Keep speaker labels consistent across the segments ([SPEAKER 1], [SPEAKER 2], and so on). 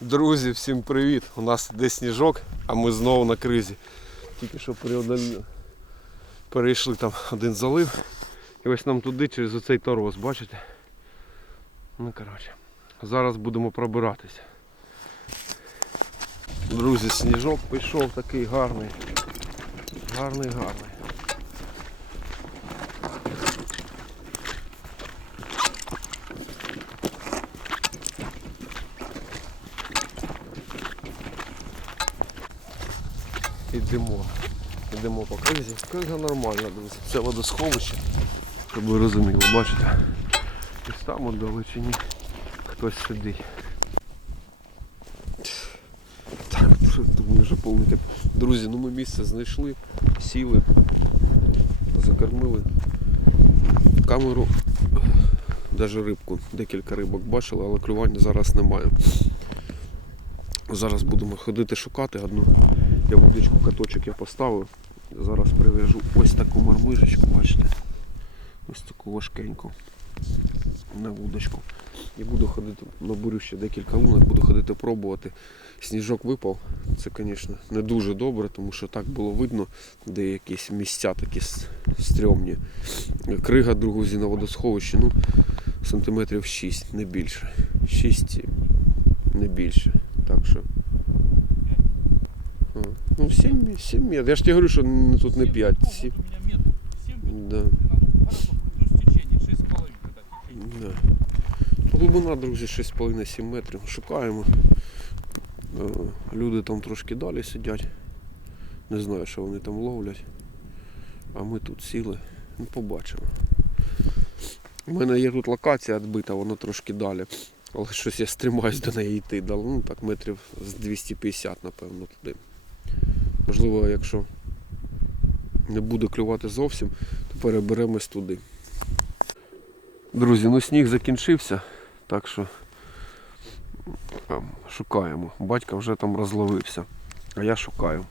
[SPEAKER 1] Друзі, всім привіт! У нас іде сніжок, а ми знову на кризі. Тільки що перейшли там один залив. І ось нам туди через оцей торос, бачите? Ну коротше. Зараз будемо пробиратися. Друзі, сніжок пішов такий гарний. Гарний, гарний. Ідемо. Йдемо по кризі. Криза нормальна, друзі. Це водосховище. Щоб ви розуміли, бачите? Ось там далечині хтось сидить. Так, ми вже повний. Друзі, ну ми місце знайшли, сіли, закормили. Камеру, навіть рибку, декілька рибок бачили, але клювання зараз немає. Зараз будемо ходити шукати одну. Я вудочку каточок я поставив. Зараз прив'яжу ось таку мармижечку, бачите? Ось таку важкеньку на вудочку. І буду ходити, наберу ще декілька лунок, буду ходити пробувати. Сніжок випав. Це, звісно, не дуже добре, тому що так було видно, де якісь місця такі стрьомні. Крига, друзі, на водосховищі, ну, сантиметрів 6, не більше. 6 не більше. Так що. Ну, 7, 7 метрів. Я ж тебе говорю, що тут не 5.
[SPEAKER 2] Вот
[SPEAKER 1] 7.
[SPEAKER 2] у меня метр. 7
[SPEAKER 1] Да.
[SPEAKER 2] Хорошо, плюс течение, 6,5 это течение.
[SPEAKER 1] Да. Глибина, друзі, 6,5-7 метрів. Шукаємо. Е, Люди там трошки далі сидять. Не знаю, що вони там ловлять. А ми тут сіли. Ну, побачимо. У мене є тут локація відбита, вона трошки далі. Але щось я стримаюсь до неї йти. Ну так метрів з 250, напевно, туди. Можливо, якщо не буде клювати зовсім, то переберемось туди. Друзі, ну сніг закінчився, так що ем, шукаємо. Батько вже там розловився, а я шукаю.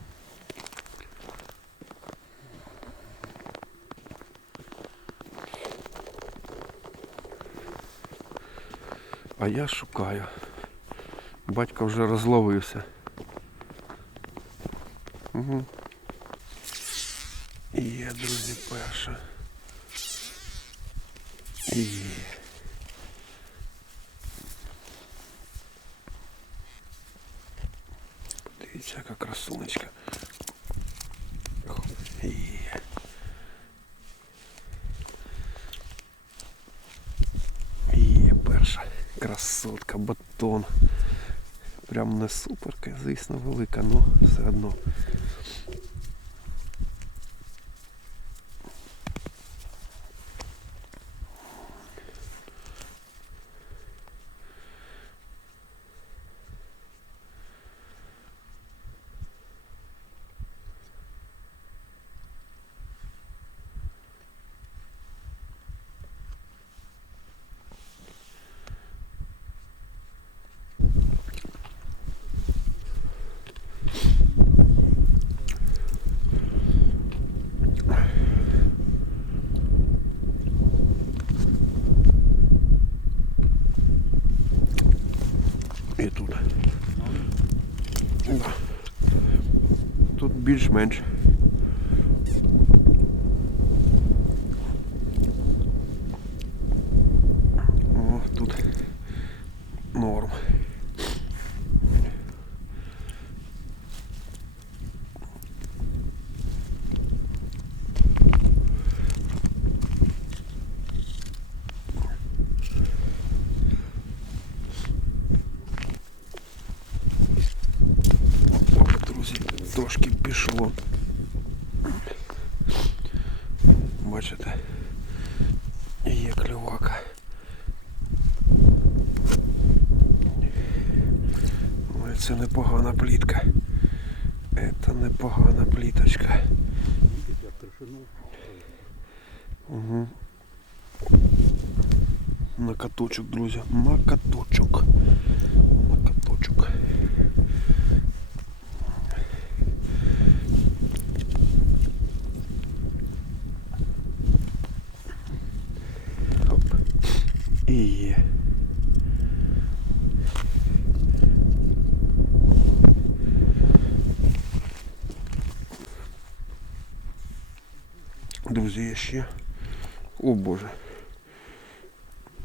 [SPEAKER 1] А я шукаю. Батько вже розловився. Угу. Є, друзі, перша. І... Дивіться, яка красунечка. Хоп, і... Є перша красотка, батон. Прям не суперка, звісно, велика, але все одно. І тут. Да. Тут більш-менш. О, тут норм. О, друзі, трошки пішло. Бачите, є клювака. Ой, це непогана плітка. Це непогана пліточка. Угу. На каточок, друзі. На каточок. На каточок. Хоп. І є. Друзі, є ще. О Боже.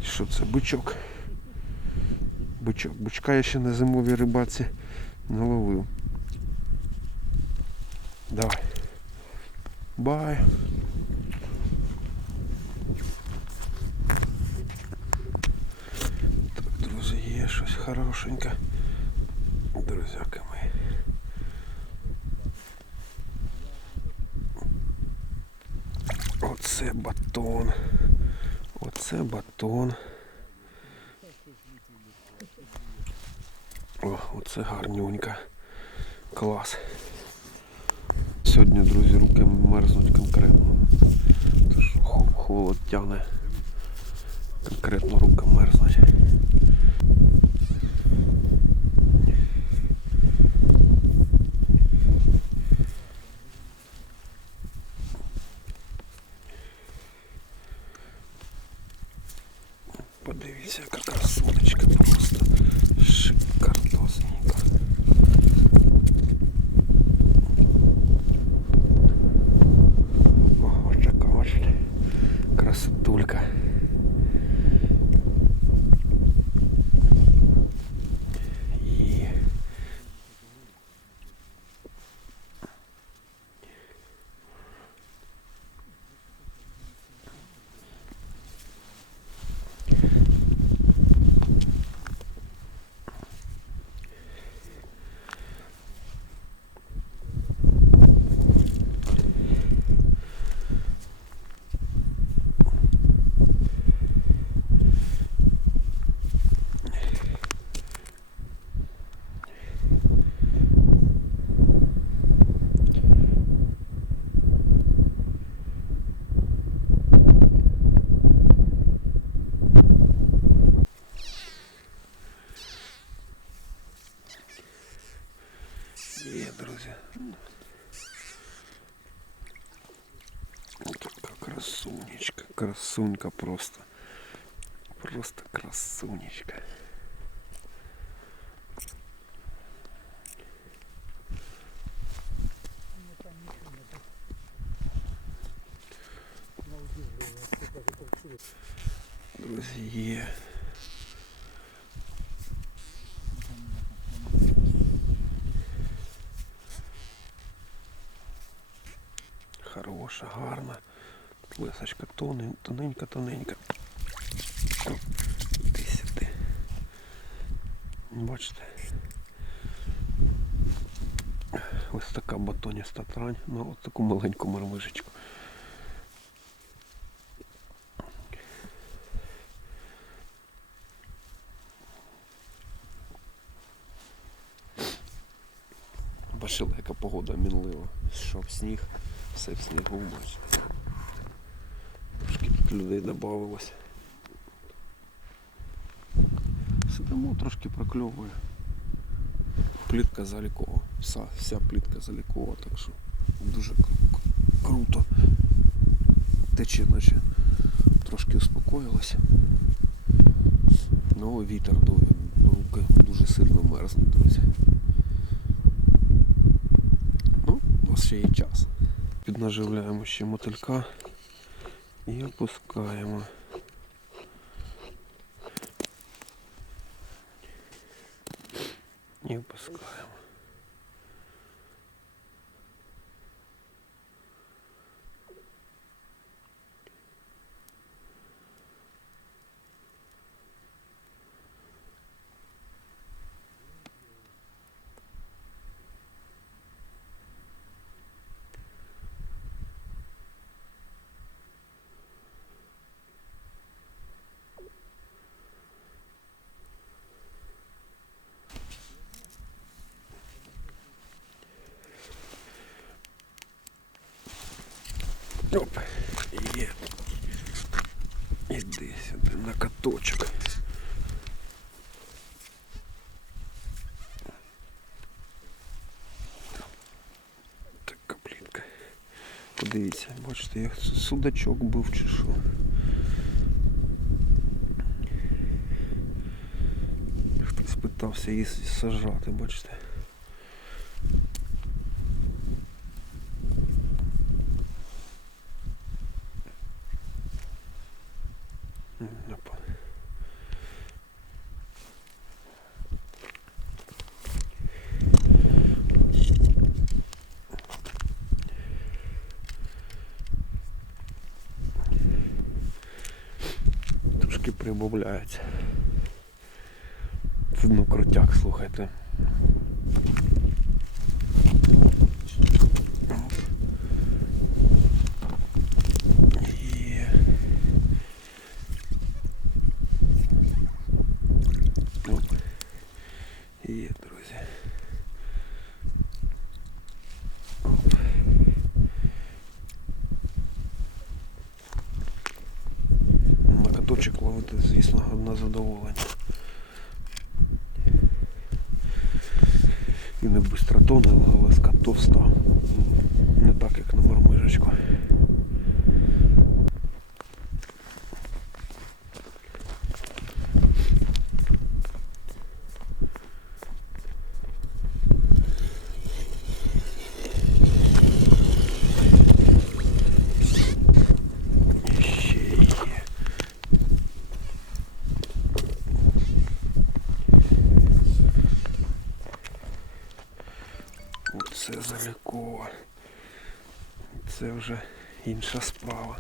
[SPEAKER 1] Що це? Бичок. Бичок. Бичка я ще на зимовій рибаці не ловив. Давай. Бай. Так, друзі, є щось хорошеньке. Друзяки мої. Оце батон. Оце батон. О, оце гарнюнька. Клас. Сьогодні, друзі, руки мерзнуть конкретно. Тож холод тяне. Конкретно руки мерзнуть. Подивіться, яка красоточка просто. Красунька просто. Просто красунечка. Друзі, є. Хороша, гарна. Лисочка тонен- тоненька, тоненька. Іди сюди. Бачите? Ось така батоніста трань на ось таку маленьку мармижечку. Бачили, яка погода мінлива. Щоб сніг, все в снігу бачите. Людей додавалось. Сидимо, трошки прокльовує. Плітка залікова. Вся, вся плітка залікова, так що дуже кру- кру- круто. Тече, наче трошки успокоїлося. Ну, вітер дує, руки дуже сильно мерзнуть, друзі. Ну, у нас ще є час. Піднаживляємо ще мотилька і опускаємо. І опускаємо. Оп, є. Іди сюди на каточок. Така плітка. Подивіться, бачите, як судачок був чи що. Хтось питався її сажати, бачите. додається. Це ну крутяк, слухайте. Є. Оп. Є, каточок звісно, одне задоволення. І не бистротон, але скатовста. товста. Не так, як на мармижечку. Ще є. Оце заліково. Це вже інша справа.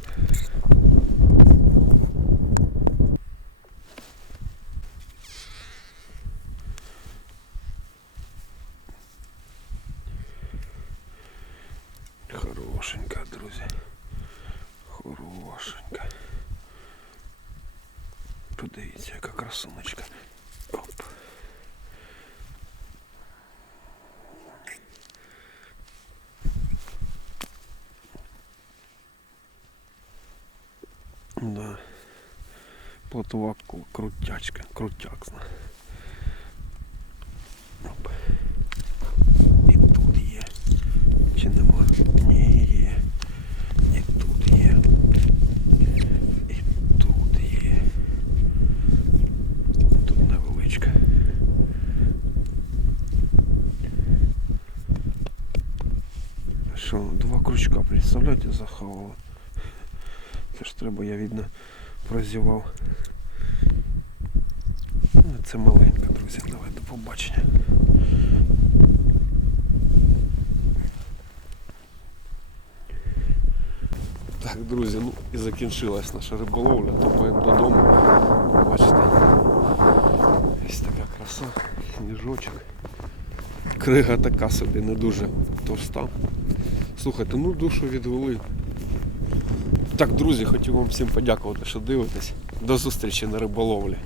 [SPEAKER 1] Плотова крутячка, крутяксна. І тут є. Чи нема? Ні, є. І тут є. І тут є. Тут невеличка. Що, два крючка, представляєте, захавала. Це ж треба, я видно, прозівав. Це маленька, друзі, давай до побачення. Так, друзі, ну і закінчилась наша риболовля, топаємо додому. Бачите. Ось така краса, сніжочок. Крига така собі не дуже товста. Слухайте, ну душу відвели. Так, друзі, хотів вам всім подякувати, що дивитесь. До зустрічі на риболовлі.